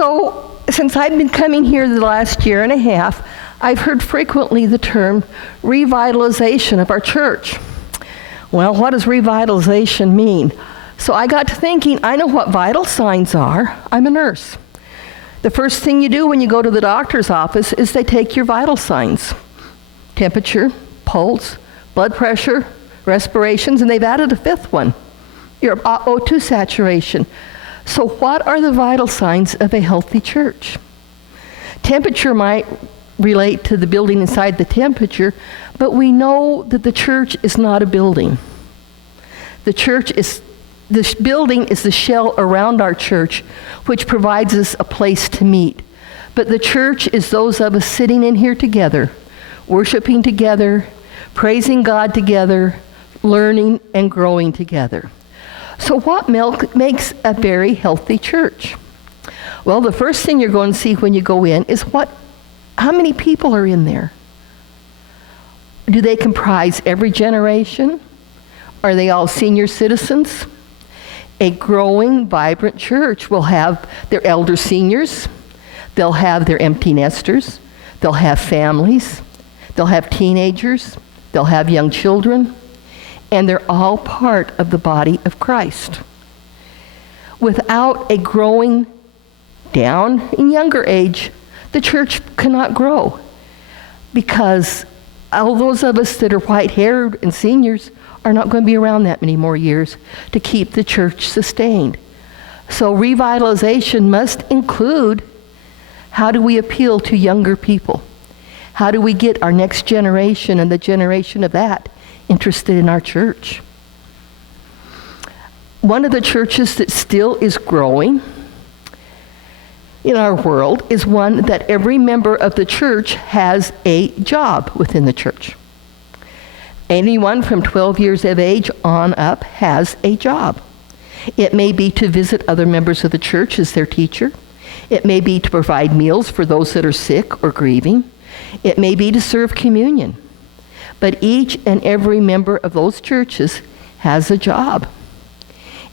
So, since I've been coming here the last year and a half, I've heard frequently the term revitalization of our church. Well, what does revitalization mean? So I got to thinking, I know what vital signs are. I'm a nurse. The first thing you do when you go to the doctor's office is they take your vital signs. Temperature, pulse, blood pressure, respirations, and they've added a fifth one, your O2 saturation. So what are the vital signs of a healthy church? Temperature might relate to the building inside the temperature, but we know that the church is not a building. This building is the shell around our church, which provides us a place to meet. But the church is those of us sitting in here together, worshiping together, praising God together, learning and growing together. So what makes a very healthy church? Well, the first thing you're going to see when you go in is how many people are in there? Do they comprise every generation? Are they all senior citizens? A growing, vibrant church will have their elder seniors, they'll have their empty nesters, they'll have families, they'll have teenagers, they'll have young children, and they're all part of the body of Christ. Without a growing down in younger age, the church cannot grow, because all those of us that are white-haired and seniors are not going to be around that many more years to keep the church sustained. So revitalization must include, how do we appeal to younger people? How do we get our next generation and the generation of that interested in our church? One of the churches that still is growing in our world is one that every member of the church has a job within the church. Anyone from 12 years of age on up has a job. It may be to visit other members of the church as their teacher. It may be to provide meals for those that are sick or grieving. It may be to serve communion. But each and every member of those churches has a job.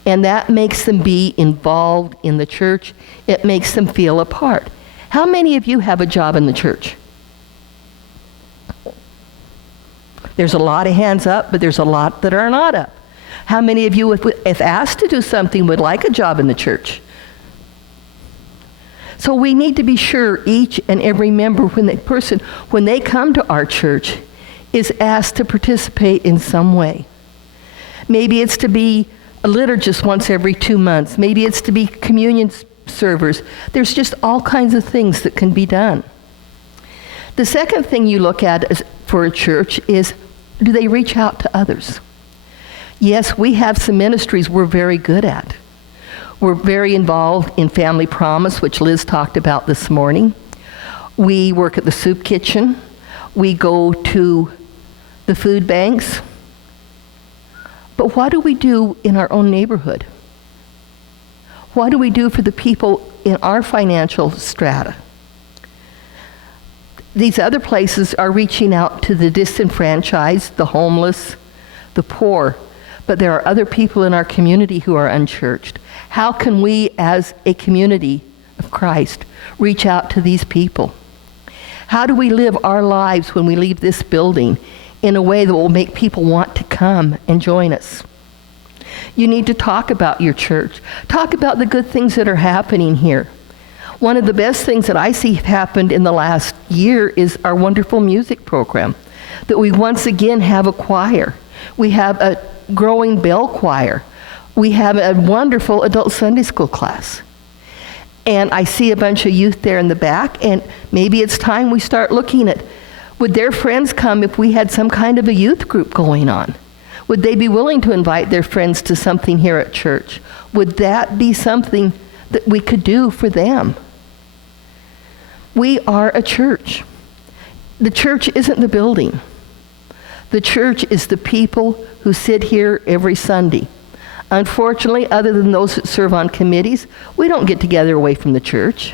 And that makes them be involved in the church. It makes them feel a part. How many of you have a job in the church? There's a lot of hands up, but there's a lot that are not up. How many of you, if asked to do something, would like a job in the church? So we need to be sure each and every member, when they come to our church, is asked to participate in some way. Maybe it's to be a liturgist once every 2 months. Maybe it's to be communion servers. There's just all kinds of things that can be done. The second thing you look at for a church is, do they reach out to others? Yes, we have some ministries we're very good at. We're very involved in Family Promise, which Liz talked about this morning. We work at the soup kitchen. We go to the food banks. But what do we do in our own neighborhood? What do we do for the people in our financial strata? These other places are reaching out to the disenfranchised, the homeless, the poor, but there are other people in our community who are unchurched. How can we, as a community of Christ, reach out to these people? How do we live our lives when we leave this building in a way that will make people want to come and join us? You need to talk about your church. Talk about the good things that are happening here. One of the best things that I see happened in the last year is our wonderful music program, that we once again have a choir. We have a growing bell choir. We have a wonderful adult Sunday school class. And I see a bunch of youth there in the back, and maybe it's time we start looking at, would their friends come if we had some kind of a youth group going on? Would they be willing to invite their friends to something here at church? Would that be something that we could do for them? We are a church. The church isn't the building. The church is the people who sit here every Sunday. Unfortunately, other than those that serve on committees, we don't get together away from the church.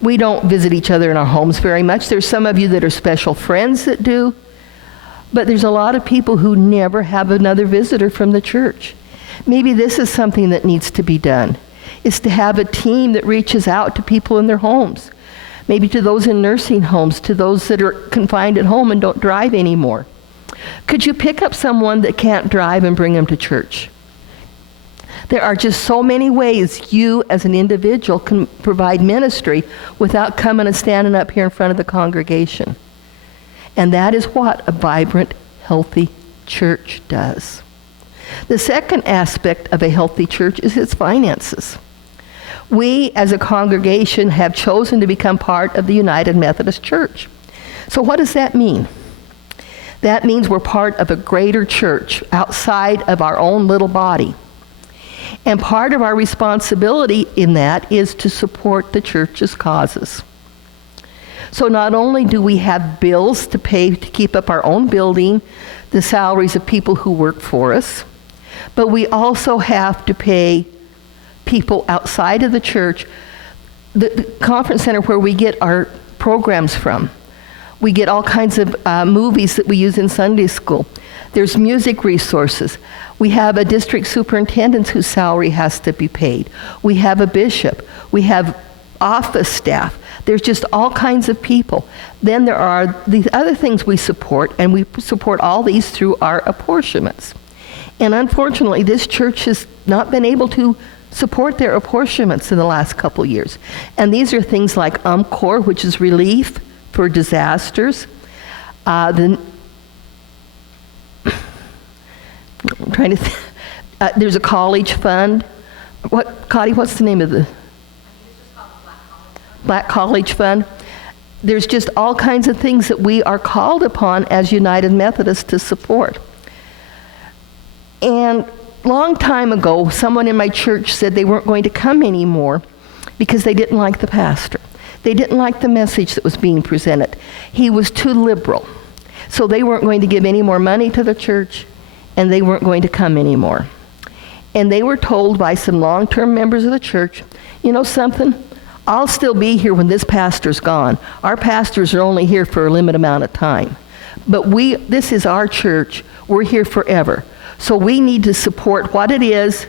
We don't visit each other in our homes very much. There's some of you that are special friends that do, but there's a lot of people who never have another visitor from the church. Maybe this is something that needs to be done. is to have a team that reaches out to people in their homes, maybe to those in nursing homes, to those that are confined at home and don't drive anymore. Could you pick up someone that can't drive and bring them to church? There are just so many ways you as an individual can provide ministry without coming and standing up here in front of the congregation. And that is what a vibrant, healthy church does. The second aspect of a healthy church is its finances. We as a congregation have chosen to become part of the United Methodist Church. So what does that mean? That means we're part of a greater church outside of our own little body. And part of our responsibility in that is to support the church's causes. So not only do we have bills to pay to keep up our own building, the salaries of people who work for us, but we also have to pay people outside of the church, the conference center where we get our programs from. We get all kinds of movies that we use in Sunday school. There's music resources. We have a district superintendent whose salary has to be paid. We have a bishop. We have office staff. There's just all kinds of people. Then there are these other things we support, and we support all these through our apportionments. And unfortunately, this church has not been able to support their apportionments in the last couple years. And these are things like UMCOR, which is relief for disasters. There's a college fund. What's the name of the? Black College Fund. There's just all kinds of things that we are called upon as United Methodists to support. And long time ago, someone in my church said they weren't going to come anymore because they didn't like the pastor. They didn't like the message that was being presented. He was too liberal. So they weren't going to give any more money to the church, and they weren't going to come anymore. And they were told by some long-term members of the church, you know something? I'll still be here when this pastor's gone. Our pastors are only here for a limited amount of time. But this is our church. We're here forever. So we need to support what it is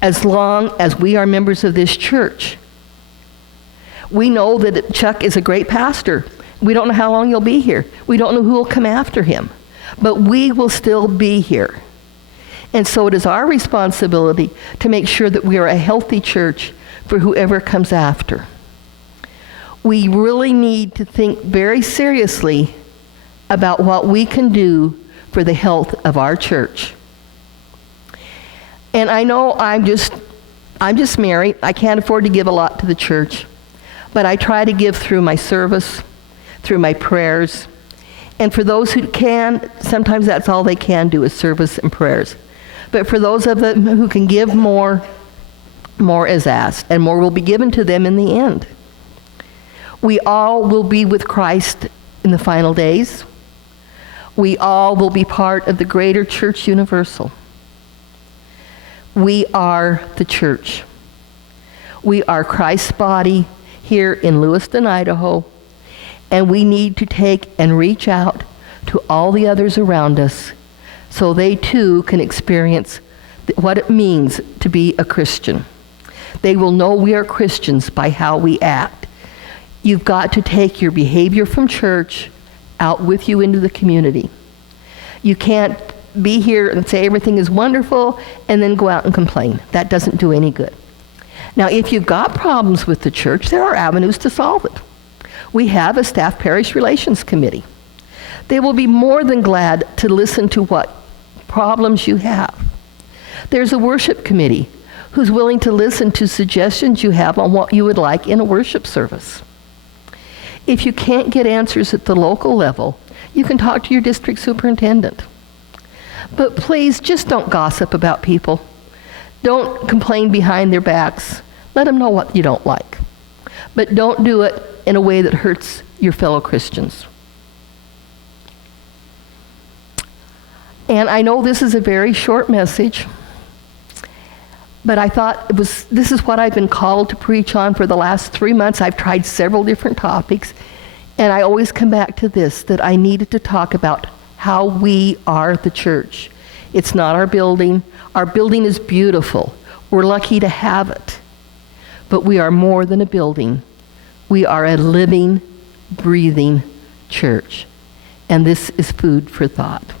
as long as we are members of this church. We know that Chuck is a great pastor. We don't know how long he'll be here. We don't know who will come after him. But we will still be here. And so it is our responsibility to make sure that we are a healthy church for whoever comes after. We really need to think very seriously about what we can do for the health of our church. And I know I'm just married. I can't afford to give a lot to the church, but I try to give through my service, through my prayers. And for those who can, sometimes that's all they can do is service and prayers. But for those of them who can give more is asked, and more will be given to them in the end. We all will be with Christ in the final days. We all will be part of the greater church universal. We are the church. We are Christ's body here in Lewiston, Idaho, and we need to take and reach out to all the others around us so they too can experience what it means to be a Christian. They will know we are Christians by how we act. You've got to take your behavior from church out with you into the community. You can't be here and say everything is wonderful and then go out and complain. That doesn't do any good. Now, if you've got problems with the church, there are avenues to solve it. We have a staff parish relations committee. They will be more than glad to listen to what problems you have. There's a worship committee who's willing to listen to suggestions you have on what you would like in a worship service. If you can't get answers at the local level, you can talk to your district superintendent. But please, just don't gossip about people. Don't complain behind their backs. Let them know what you don't like. But don't do it in a way that hurts your fellow Christians. And I know this is a very short message, but I thought this is what I've been called to preach on for the last 3 months. I've tried several different topics, and I always come back to this, that I needed to talk about how we are the church. It's not our building. Our building is beautiful. We're lucky to have it. But we are more than a building. We are a living, breathing church. And this is food for thought.